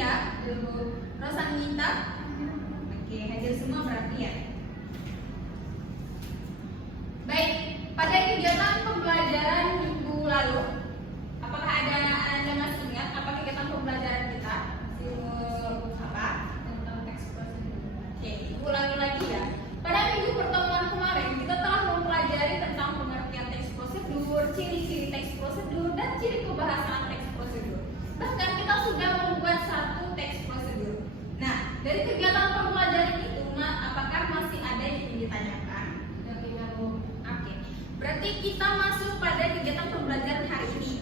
ya, Ibu Rosanita. Oke, hadir semua berarti ya. Baik, pada kegiatan pembelajaran minggu lalu, apakah ada Anda masih ingat apa kegiatan pembelajaran kita? Apa? Tentang teks prosedur. Oke, ulangi lagi ya. Pada minggu pertemuan kemarin kita telah mempelajari tentang pengertian teks prosedur, ciri-ciri teks prosedur, dan ciri kebahasaan teks prosedur. Bahkan kita sudah membuat satu teks prosedur. Nah, dari kegiatan pembelajaran itu, apakah masih ada yang ingin ditanyakan? Oke, berarti kita masuk pada kegiatan pembelajaran hari ini.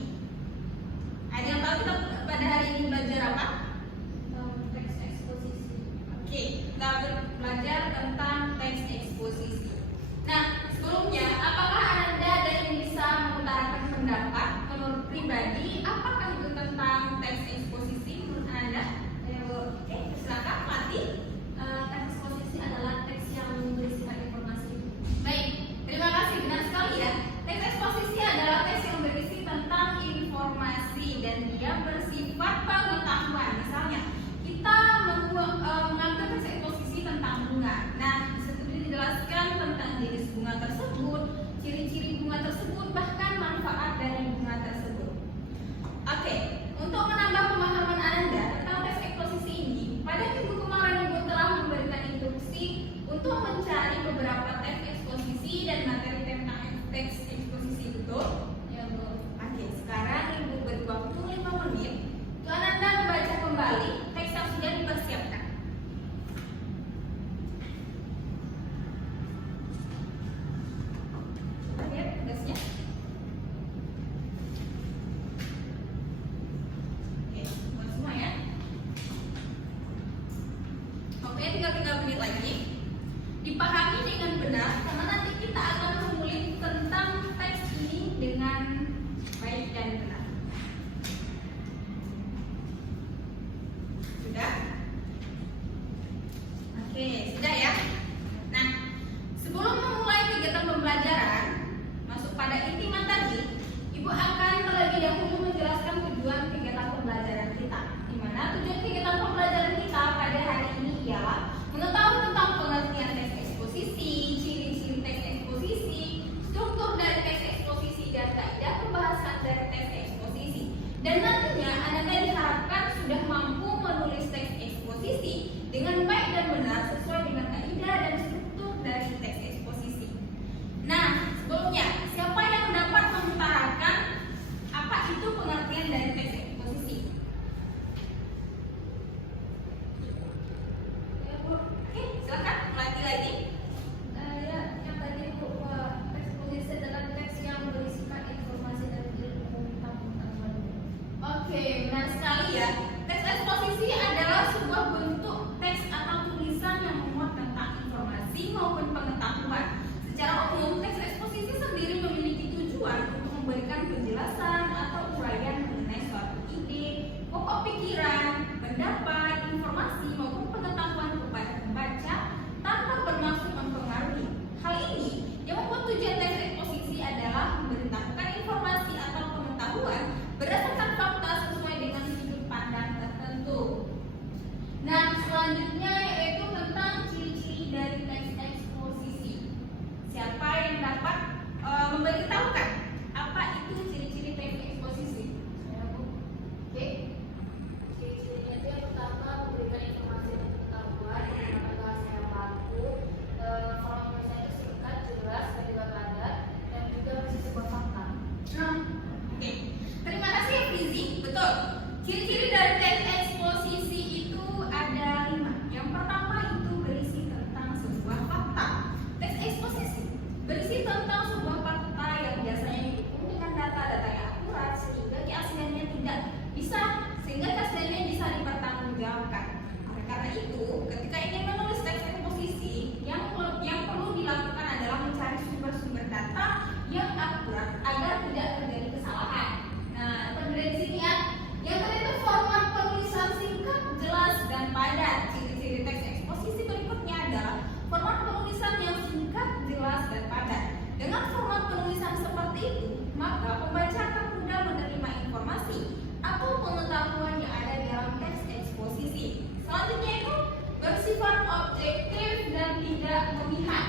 Ada yang tahu kita pada hari ini belajar apa? Teks eksposisi. Oke, kita belajar tentang teks eksposisi. Nah, sebelumnya, apakah Anda ada yang bisa mengutarakan pendapat menurut pribadi? Apakah itu tentang teks eksposisi menurut Anda? Oke, silakan Latih. Teks eksposisi adalah teks yang berisikan informasi. Baik, terima kasih, benar sekali ya. Teks eksposisi adalah teks yang berisi tentang informasi dan dia bersifat pengetahuan. Misalnya, kita mengambil teks eksposisi tentang bunga. Nah, di situ dijelaskan tentang jenis bunga tersebut, ciri-ciri bunga tersebut, bahkan manfaat dari bunga tersebut. Oke, untuk menambah pemahaman Anda tentang teks eksposisi ini, pada minggu kemarin Ibu telah memberikan instruksi untuk mencari beberapa teks eksposisi dan materi tentang teks eksposisi, betul? Ya, Bu. Oke, sekarang Ibu beri waktu 5 menit untuk Anda membaca kembali teks yang sudah dipersiapkan. Coba lihat tugasnya. Oke, buat semua ya. Oke, tinggal menit lagi. Dipahami dengan benar karena nanti kita akan mengulik tentang teks ini dengan baik dan benar. Sudah? Oke, sudah ya. Nah, sebelum memulai kegiatan pembelajaran, masuk pada inti materi, Ibu akan terlebih dahulu menjelaskan tujuan kegiatan pembelajaran kita. Di mana tujuan kegiatan pembelajaran kita pada hari ini ialah mengetahui tentang pengertian teks eksposisi, ciri-ciri teks eksposisi, struktur dari teks eksposisi, dan kaidah pembahasan dari teks eksposisi. Dan nantinya Anda diharapkan sudah mampu menulis teks eksposisi dengan baik dan benar sesuai dengan kaidah dan struktur dari teks eksposisi. Nah, sebelumnya, siapa yang dapat mengutarakan apa itu pengertian dari teks eksposisi? Ya, Bu. Oke, silakan melatih lagi. Ya, yang tadi Bu, teks eksposisi adalah teks yang berisikan informasi dan ilmu tentang pengetahuan. Oke, benar sekali ya. Teks eksposisi adalah sebuah bentuk teks atau tulisan yang memuat tentang informasi maupun pengetahuan. Secara umum, teks eksposisi sendiri memiliki tujuan untuk memberikan penjelasan atau uraian mengenai suatu ide, pokok pikiran, pendapat, informasi maupun pengetahuan kepada pembaca tanpa bermaksud mempengaruhi. Hal ini yang membuat tujuan teks eksposisi adalah memberitahukan informasi atau pengetahuan berdasarkan fakta sesuai dengan sudut pandang objektif dan tidak memihak.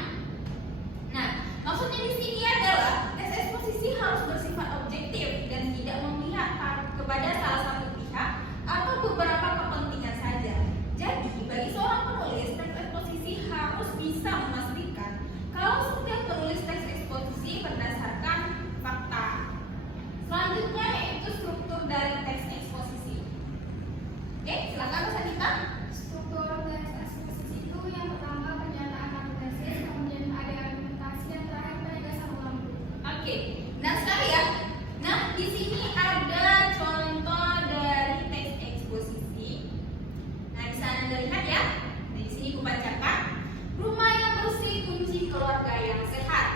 Nah, maksudnya di sini adalah tes eksposisi harus bersifat objektif dan tidak memihak kepada salah satu pihak atau beberapa kepentingan saja. Jadi, bagi seorang penulis, tes eksposisi harus bisa memastikan kalau setiap penulis tes eksposisi berdasarkan fakta. Selanjutnya yaitu struktur dari teks eksposisi. Oke, silakan Mas Adita. Struktur teks eksposisi itu yang pertama pernyataan atau tesis, kemudian ada argumentasi, dan terakhir penegasan ulang. Oke, nah sekali ya. Nah, di sini ada contoh dari teks eksposisi. Nah, bisa Anda lihat ya. Nah, di sini kubacakan. Rumah yang bersih kunci keluarga yang sehat.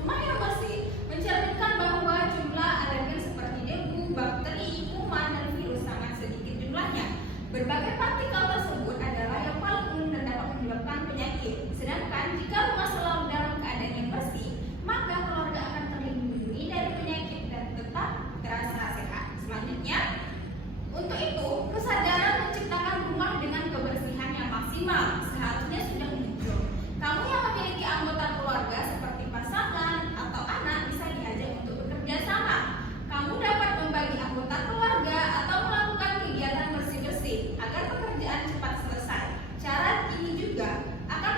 Rumah yang bersih mencerminkan bahwa jumlah alergen seperti debu, bakteri, kuman, dan virus sangat sedikit jumlahnya. Berbagai partikel tersebut adalah yang paling umum dan dapat menyebabkan penyakit. Sedangkan jika rumah selalu dalam keadaan yang bersih, maka keluarga akan terlindungi dari penyakit dan tetap terasa sehat. Selanjutnya, untuk itu kesadaran menciptakan rumah dengan kebersihan yang maksimal seharusnya sudah muncul. Kamu yang memiliki anggota keluarga seperti pasangan atau anak bisa diajak untuk bekerja sama. Kamu dapat membagi anggota keluarga atau melakukan kegiatan bersih-bersih agar pekerjaan cepat selesai. Cara ini juga akan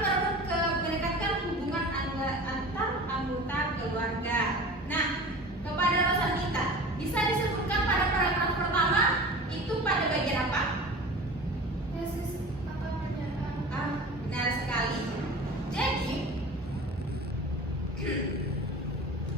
mendekatkan hubungan antar anggota keluarga. Nah, kepada Rosanita, bisa disebutkan pada paragraf pertama itu pada bagian apa? Tesis atau pernyataan. Benar sekali.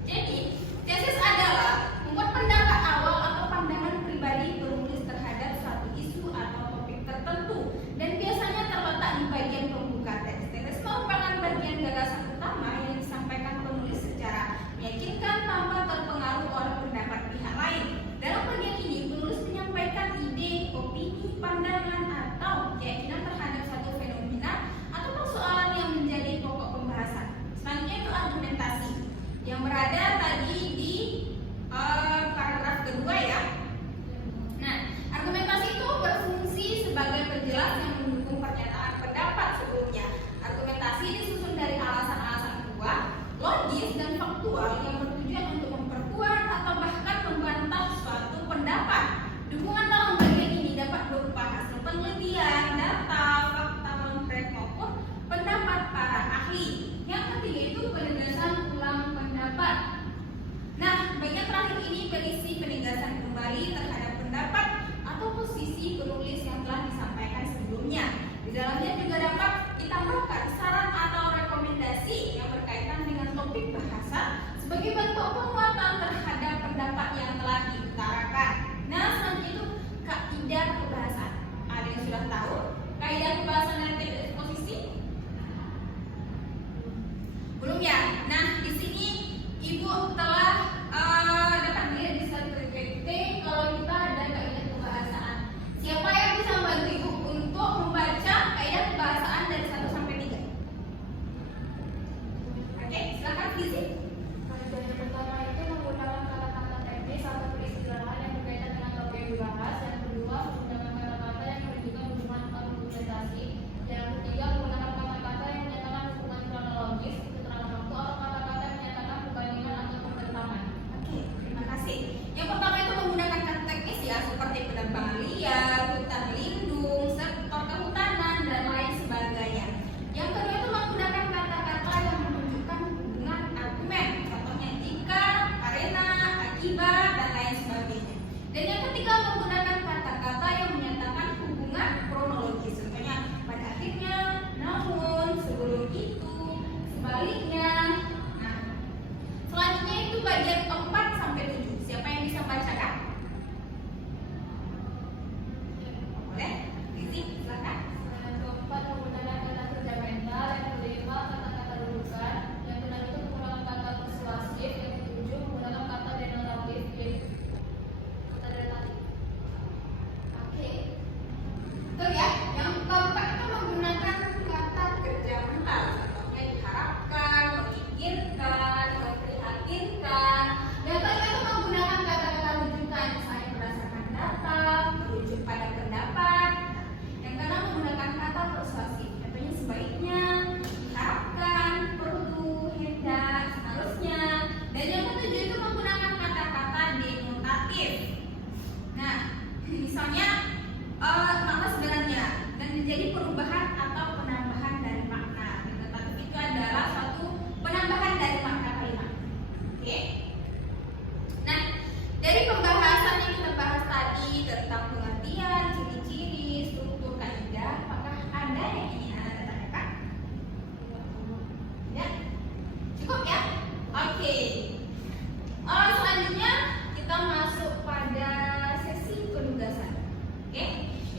Jadi tesis adalah membuat pendapat awal atau pandangan pribadi penulis terhadap suatu isu atau topik tertentu dan biasanya terletak di bagian pembuka teks. Tesis merupakan bagian gagasan utama yang disampaikan penulis secara meyakinkan tanpa terpengaruh oleh pendapat pihak lain. Dalam bagian ini penulis menyampaikan ide, opini, pandangan atau keyakinan terhadap satu fenomena atau persoalan yang menjadi pokok pembahasan. Selanjutnya itu argumentasi yang berada tadi di paragraf kedua ya. Nah, argumentasi itu berfungsi sebagai penjelas yang mendukung pernyataan pendapat sebelumnya. Argumentasi disusun dari alasan-alasan kuat, logis dan faktual yang bertujuan untuk memperkuat atau bahkan membantah suatu pendapat. Dukungan dalam bagian ini dapat berupa hasil penelitian, data, fakta konkret maupun pendapat para ahli. Yang ketiga itu penegasan ulang pendapat. Nah, bagian terakhir ini berisi penegasan kembali terhadap pendapat atau posisi penulis yang telah disampaikan sebelumnya. Di dalamnya juga dapat ditambahkan saran atau rekomendasi yang berkaitan dengan topik bahasa sebagai bentuk penguatan terhadap pendapat yang telah diutarakan. Nah, selanjutnya itu kaidah kebahasan. Ada yang sudah tahu kaidah kebahasan dan teks eksposisi? Belum ya? Nah, di sini Ibu telah dapat melihat di slide PPT kalau kita ada kaidah kebahasaan. Siapa yang bisa membantu Ibu untuk membaca kaidah kebahasaan dari 1 sampai 3? Oke, silakan Fizi. Kaidah yang pertama itu menggunakan kata-kata teknis atau peristilahan yang berkaitan dengan topik yang dibahas. Yang kedua, menggunakan kata-kata yang menunjukkan hubungan argumentasi. Yang ketiga, menggunakan kata-kata yang menyatakan hubungan kronologis, keterangan waktu, atau kata-kata yang menyatakan perbandingan atau pertentangan. Oke, terima kasih. Yang pertama itu menggunakan kata teknis ya, seperti penerbangan liar, hutan lindung, sektor kehutanan, dan lain sebagainya. Yang kedua itu menggunakan kata-kata yang menunjukkan hubungan argumen, contohnya jika, karena, akibat, dan lain sebagainya. Dan yang ketiga menggunakan kata-kata yang menyatakan hubungan kronologis, contohnya pada akhirnya, namun, sebelum itu, sebaliknya. Nah, selanjutnya itu bagian 4 sampai 7. Siapa yang bisa bacakan? Boleh? Rizik, silakan. Yang keempat, menggunakan kata kerja mental. Yang kelima, kata-kata rujukan. Yang keenam itu menggunakan kata persuasif. Yang ketujuh, menggunakan kata denotatif. Kata denotatif. Oke. Betul ya. Yang keempat itu menggunakan kata kerja mental. Contohnya diharapkan, memikirkan, memprihatinkan. Yang kelima itu menggunakan kata-kata rujukan, misalnya berdasarkan data, merujuk pada pendapat. Yang keenam menggunakan kata persuasif, contohnya sebagai makna sebenarnya dan menjadi perubahan atau penambahan dari makna. Tetapi itu adalah suatu penambahan dari makna kalimat. Oke? Nah, dari pembahasan yang kita bahas tadi tentang pengertian, ciri-ciri, struktur kaidah, apakah ada yang ingin Anda tanyakan? Ya, cukup ya. Oke. Selanjutnya kita masuk pada sesi penugasan. Oke,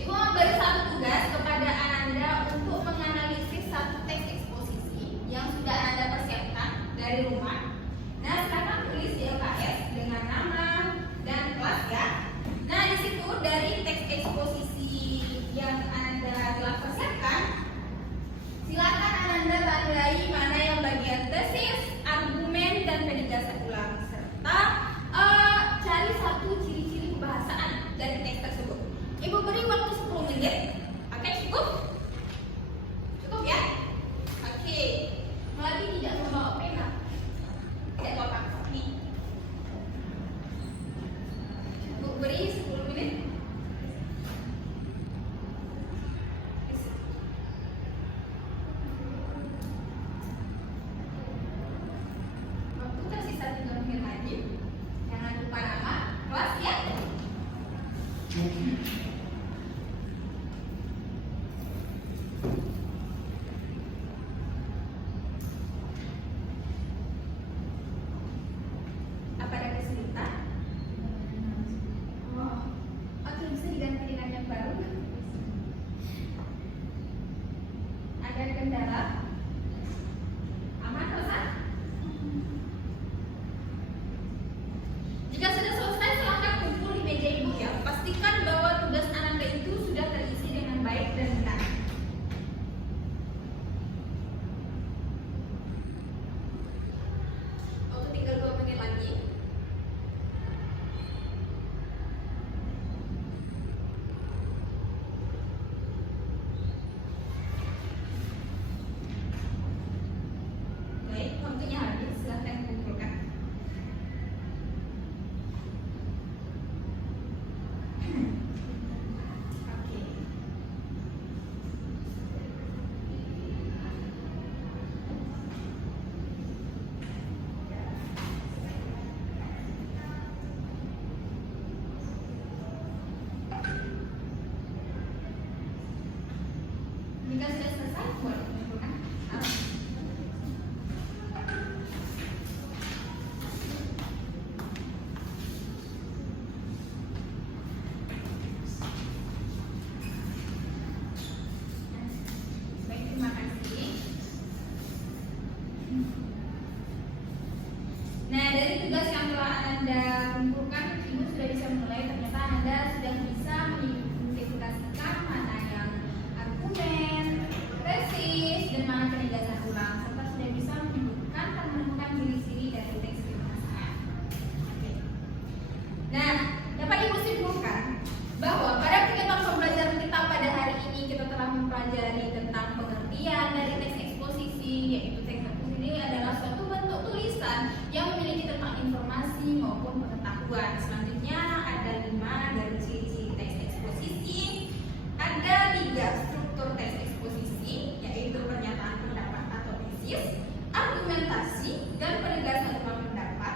Ibu memberi satu tugas kepada Ananda untuk menganalisis satu teks eksposisi yang sudah Ananda persiapkan dari rumah. Nah, silakan tulis di LKS dengan nama dan kelas ya. Nah, di situ dari teks eksposisi yang Ananda telah persiapkan, silakan Ananda tandai mana yang bagian tesis, argumen, dan penjelasan ulang serta cari satu ciri-ciri kebahasaan dari teks tersebut. Ibu beri waktu 10 menit. Oke, cukup? Cukup ya? Oke. Melati tidak membawa pena. Tidak bawa pulpen. Nih. Ibu beri 10 menit. Waktu tersisa 3 menit lagi. Jangan lupa nama, kelas ya. Apa ada kesulitan? Oke, bisa diganti dengan yang baru. Ada kendala? Aman, Rosa? Jika sudah selesai, silakan kumpul di meja ibu ya. Pastikan bahwa tugas Ananda itu sudah terisi dengan baik dan benar. Waktu tinggal 2 menit lagi. Baik, waktunya habis. Silakan kumpulkan. Oke. Jika sudah selesai, boleh kumpulkan. Baik, terima kasih. Nah, dari tugas yang telah Ananda kumpulkan, Ibu sudah bisa mulai. Ternyata Ananda sudah bisa mengidentifikasikan mana yang argumen, tesis, dan mana penjelasan ulang, serta sudah bisa menyebutkan dan menemukan ciri-ciri dari teks kebahasaan. Oke. Nah, dapat Ibu simpulkan bahwa pada kegiatan pembelajaran kita pada hari ini kita telah mempelajari tentang pengertian dari teks eksposisi, yaitu teks eksposisi adalah suatu bentuk tulisan yang memiliki tentang informasi maupun pengetahuan. Selanjutnya ada 5 dari ciri-ciri teks eksposisi, ada 3 struktur teks eksposisi, yaitu pernyataan pendapat atau tesis, argumentasi, dan penegasan ulang pendapat,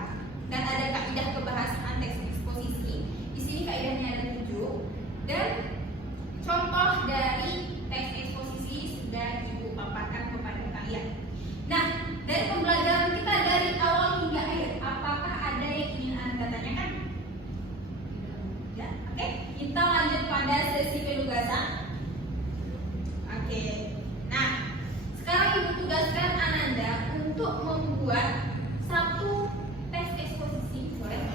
dan ada kaidah kebahasaan teks eksposisi. Di sini kaidahnya ada 7, dan contoh dari teks eksposisi sudah Ibu paparkan kepada kalian. Nah, dari pembelajaran kita dari awal hingga akhir, apakah ada yang ingin Anda tanyakan? Ya, oke. Kita lanjut pada sesi penugasan. Oke. Nah, sekarang Ibu tugaskan Ananda untuk membuat satu teks eksposisi. Boleh?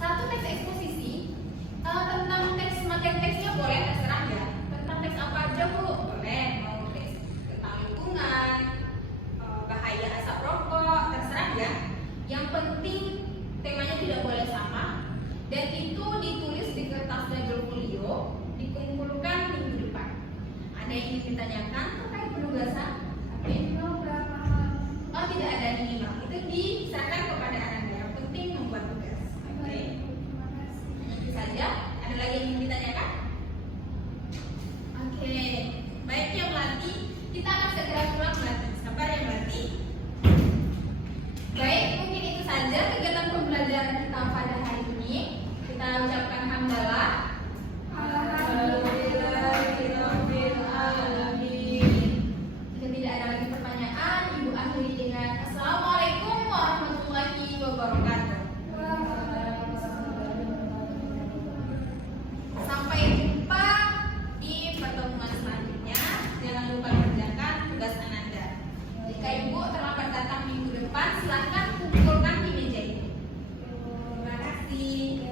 Satu teks eksposisi tentang teks, materi teksnya boleh terserah ya. Tentang teks apa aja Bu? Boleh. Mau teks tentang lingkungan, bahaya asap rokok, terserah ya. Yang penting temanya tidak boleh sama, dan itu ditulis di kertas label folio, dikumpulkan minggu depan. Ada yang ingin ditanyakan terkait penugasan? Oke. Oh, tidak ada minimal. Itu diserahkan kepada Ananda. Yang penting membuat tugas. Oke. Itu saja. Ada lagi yang ingin ditanyakan? Kita akan segera pulang Melati. Sabar ya Melati. Baik, mungkin itu saja kegiatan pembelajaran kita pada hari ini. Kita ucapkan hamdalah. Jika tidak ada lagi pertanyaan, Ibu akhiri dengan Assalamualaikum warahmatullahi wabarakatuh. Sampai jumpa di pertemuan selanjutnya. Jangan lupa kerjakan tugas Ananda. Jika Ibu terlambat datang minggu depan, silakan kumpulkan di meja ini. Terima kasih.